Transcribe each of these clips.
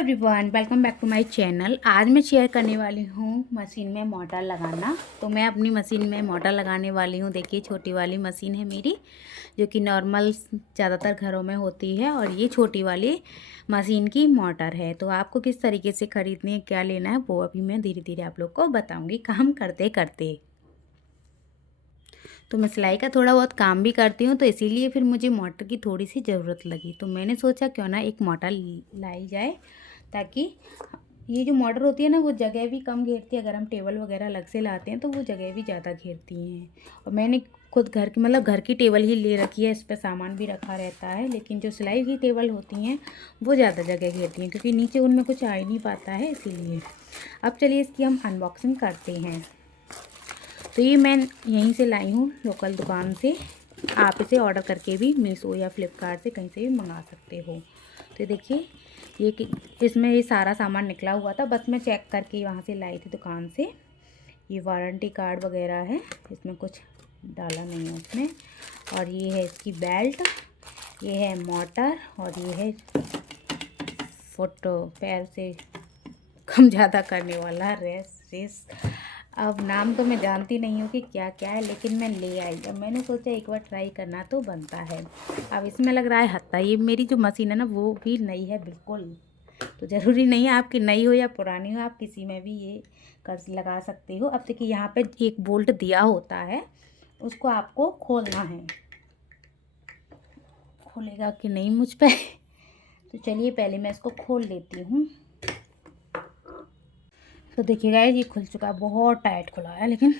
Everyone, welcome back to my channel. आज मैं share करने वाली हूँ मशीन में मोटर लगाना। तो मैं अपनी मशीन में मोटर लगाने वाली हूँ। देखिए, छोटी वाली मशीन है मेरी, जो कि नॉर्मल ज़्यादातर घरों में होती है, और ये छोटी वाली मशीन की मोटर है। तो आपको किस तरीके से ख़रीदनी है, क्या लेना है, वो अभी मैं धीरे धीरे आप लोग को बताऊँगी काम करते करते। तो मैं सिलाई का थोड़ा बहुत काम भी करती हूँ, तो इसीलिए फिर मुझे मोटर की थोड़ी सी ज़रूरत लगी। तो मैंने सोचा क्यों ना एक मोटर लाई जाए, ताकि ये जो मोटर होती है ना, वो जगह भी कम घेरती है। अगर हम टेबल वगैरह अलग से लाते हैं तो वो जगह भी ज़्यादा घेरती हैं। और मैंने खुद घर की टेबल ही ले रखी है, इस पर सामान भी रखा रहता है। लेकिन जो सिलाई की टेबल होती हैं वो ज़्यादा जगह घेरती हैं, क्योंकि नीचे उनमें कुछ आ ही नहीं पाता है, इसीलिए। अब चलिए इसकी हम अनबॉक्सिंग करते हैं। तो ये मैं यहीं से लाई हूँ, लोकल दुकान से। आप इसे ऑर्डर करके भी मीशो या फ्लिपकार्ट से कहीं से भी मंगा सकते हो। तो देखिए, ये कि इसमें ये सारा सामान निकला हुआ था, बस मैं चेक करके वहाँ से लाई थी दुकान से। ये वारंटी कार्ड वगैरह है, इसमें कुछ डाला नहीं है उसमें। और ये है इसकी बेल्ट, ये है मोटर, और ये है फुट पैर से कम ज़्यादा करने वाला रेस। अब नाम तो मैं जानती नहीं हूँ कि क्या क्या है, लेकिन मैं ले आई। अब मैंने सोचा एक बार ट्राई करना तो बनता है। अब इसमें लग रहा है हत्था। ये मेरी जो मशीन है ना, वो भी नई है बिल्कुल। तो ज़रूरी नहीं है आपकी नई हो या पुरानी हो, आप किसी में भी ये कर लगा सकते हो। अब देखिए, यहाँ पे एक बोल्ट दिया होता है, उसको आपको खोलना है। खोलेगा कि नहीं मुझ पर तो चलिए पहले मैं इसको खोल लेती हूँ। तो देखिए गाइस, ये खुल चुका है, बहुत टाइट खुला है। लेकिन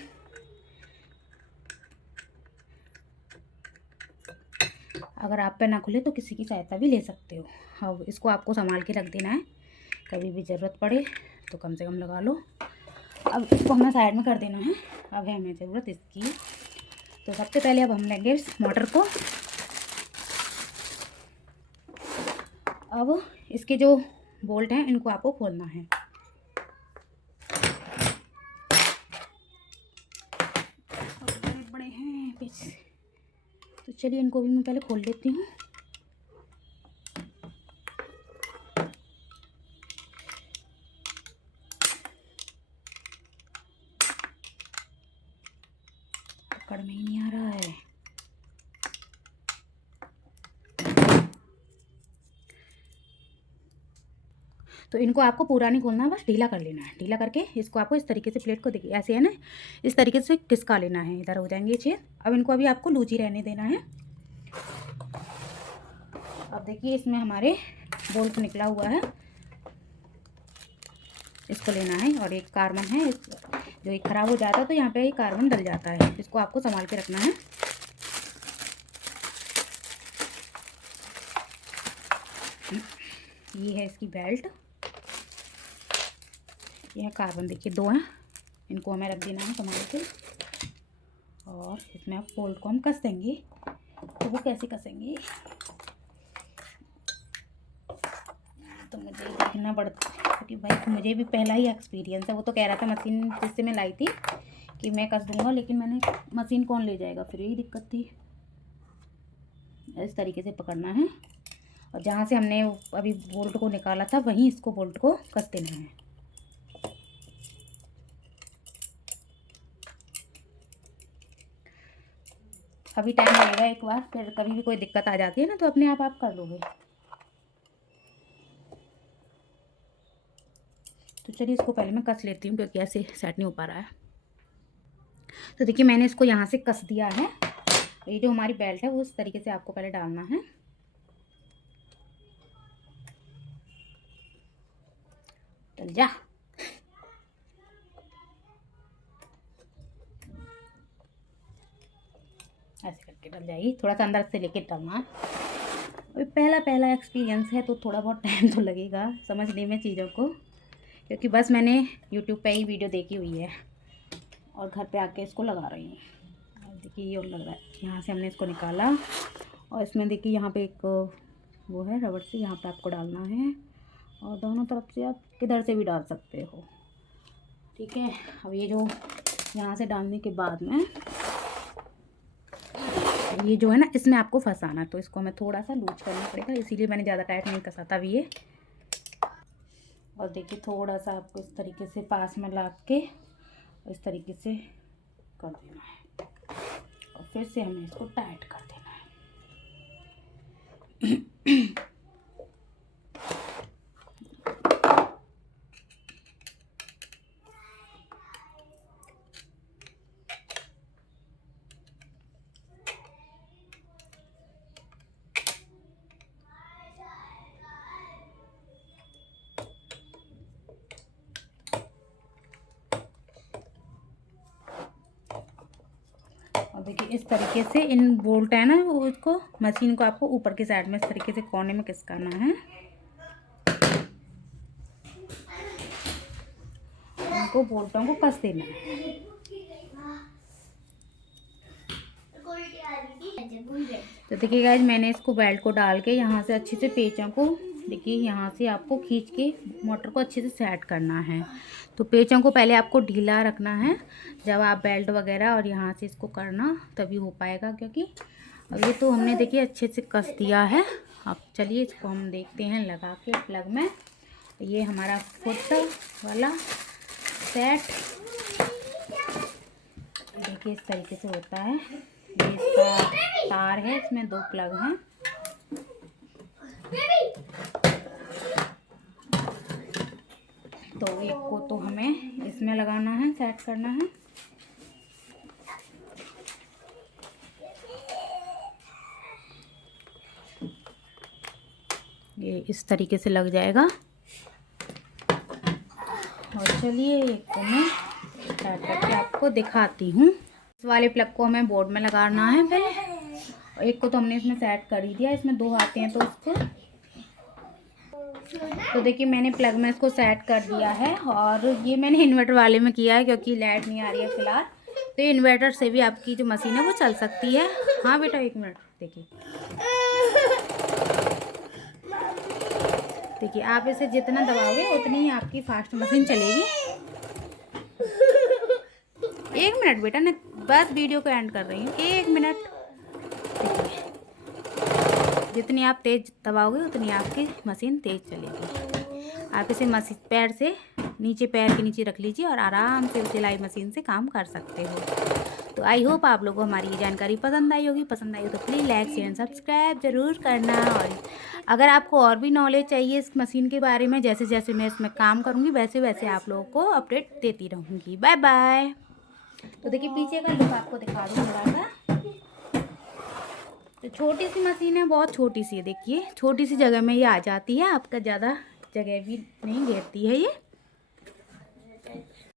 अगर आप पे ना खुले तो किसी की सहायता भी ले सकते हो। अब इसको आपको संभाल के रख देना है, कभी भी ज़रूरत पड़े तो कम से कम लगा लो। अब इसको हमें साइड में कर देना है। अब है हमें ज़रूरत इसकी। तो सबसे पहले अब हम लेंगे इस मोटर को। अब इसके जो बोल्ट हैं इनको आपको खोलना है। बड़े हैं पीस, तो चलिए इनको भी मैं पहले खोल लेती हूँ। पकड़ में ही नहीं आ रहा है। तो इनको आपको पूरा नहीं खोलना है, बस ढीला कर लेना है। ढीला करके इसको आपको इस तरीके से प्लेट को देखिए, ऐसे है ना, इस तरीके से खिसका लेना है। इधर हो जाएंगे छेद। अब इनको अभी आपको लूज ही रहने देना है। अब देखिए, इसमें हमारे बोल्ट निकला हुआ है, इसको लेना है। और एक कार्बन है, जो एक ख़राब हो जाता है तो यहाँ पे कार्बन डल जाता है, इसको आपको संभाल के रखना है। ये है इसकी बेल्ट, ये है कार्बन, देखिए दो हैं, इनको हमें रख देना है संभाल के। और इसमें आप बोल्ट को हम कस देंगे। तो वो कैसे कसेंगे, तो मुझे देखना पड़ता है, क्योंकि भाई मुझे भी पहला ही एक्सपीरियंस है। वो तो कह रहा था मशीन जिससे मैं लाई थी कि मैं कस दूंगा, लेकिन मैंने मशीन कौन ले जाएगा, फिर यही दिक्कत थी। इस तरीके से पकड़ना है, और जहाँ से हमने अभी बोल्ट को निकाला था वहीं इसको बोल्ट को कस देना है। अभी टाइम लगेगा एक बार, फिर कभी भी कोई दिक्कत आ जाती है ना, तो अपने आप कर लोगे। तो चलिए इसको पहले मैं कस लेती हूँ, क्योंकि ऐसे सेट नहीं हो पा रहा है। तो देखिए, मैंने इसको यहाँ से कस दिया है। ये जो हमारी बेल्ट है वो उस तरीके से आपको पहले डालना है। चल जा, ऐसे करके डल जाएगी। थोड़ा सा अंदर से लेके डालना है। और पहला एक्सपीरियंस है, तो थोड़ा बहुत टाइम तो लगेगा समझने में चीज़ों को, क्योंकि बस मैंने यूट्यूब पे ही वीडियो देखी हुई है और घर पे आके इसको लगा रही हूँ। देखिए, ये लग रहा है, यहाँ से हमने इसको निकाला, और इसमें देखिए यहाँ पे एक वो है रबड़ से, यहाँ पे आपको डालना है। और दोनों तरफ से आप किधर से भी डाल सकते हो, ठीक है। अब ये जो यहाँ से डालने के बाद में ये जो है ना, इसमें आपको फंसाना, तो इसको हमें थोड़ा सा लूज करना पड़ेगा, इसीलिए मैंने ज़्यादा टाइट नहीं कसा था अभी ये। और देखिए थोड़ा सा आपको इस तरीके से पास में ला के इस तरीके से कर देना है और फिर से हमें इसको टाइट कर देना है। और देखिए इस तरीके से इन बोल्ट है ना उसको मशीन को आपको ऊपर की साइड में इस तरीके से कोने में खिसकाना है, उनको बोल्टों को कस देना है। तो देखिए गाइस मैंने इसको बेल्ट को डाल के यहाँ से अच्छे से पेचों को देखिए यहाँ से आपको खींच के मोटर को अच्छे से सेट करना है। तो पेचों को पहले आपको ढीला रखना है, जब आप बेल्ट वगैरह और यहाँ से इसको करना तभी हो पाएगा, क्योंकि अब ये तो हमने देखिए अच्छे से कस दिया है। अब चलिए इसको हम देखते हैं लगा के प्लग में। ये हमारा फुट वाला सेट देखिए इस तरीके से होता है। ये इसका तार है, इसमें 2 प्लग हैं। तो एक को तो हमें इसमें लगाना है, सेट करना है। ये इस तरीके से लग जाएगा। और चलिए एक को मैं सेट करके आपको दिखाती हूँ। इस वाले प्लग को हमें बोर्ड में लगाना है पहले। एक को तो हमने इसमें सेट कर ही दिया, इसमें 2 आते हैं तो उसको तो देखिए मैंने प्लग में इसको सेट कर दिया है। और ये मैंने इन्वर्टर वाले में किया है क्योंकि लाइट नहीं आ रही है फ़िलहाल। तो इन्वर्टर से भी आपकी जो मशीन है वो चल सकती है। हाँ बेटा 1 मिनट। देखिए आप इसे जितना दबाओगे उतनी ही आपकी फास्ट मशीन चलेगी। 1 मिनट बेटा, मैं बस वीडियो को एंड कर रही हूँ। 1 मिनट। देखिए जितनी आप तेज़ दबाओगे उतनी आपकी मशीन तेज़ चलेगी। आप इसे मशीन पैर से नीचे, पैर के नीचे रख लीजिए और आराम से सिलाई मशीन से काम कर सकते हो। तो आई होप आप लोगों को हमारी ये जानकारी पसंद आई होगी। पसंद आई हो तो please like share and subscribe ज़रूर करना। और अगर आपको और भी नॉलेज चाहिए इस मशीन के बारे में, जैसे जैसे मैं इसमें काम करूँगी वैसे वैसे आप लोगों को अपडेट देती रहूँगी। Bye bye. तो देखिए पीछे का लुक आपको दिखा दूँ थोड़ा सा। तो छोटी सी मशीन है, बहुत छोटी सी है। देखिए छोटी सी जगह में ये आ जाती है, आपका ज़्यादा जगह भी नहीं घेरती है ये।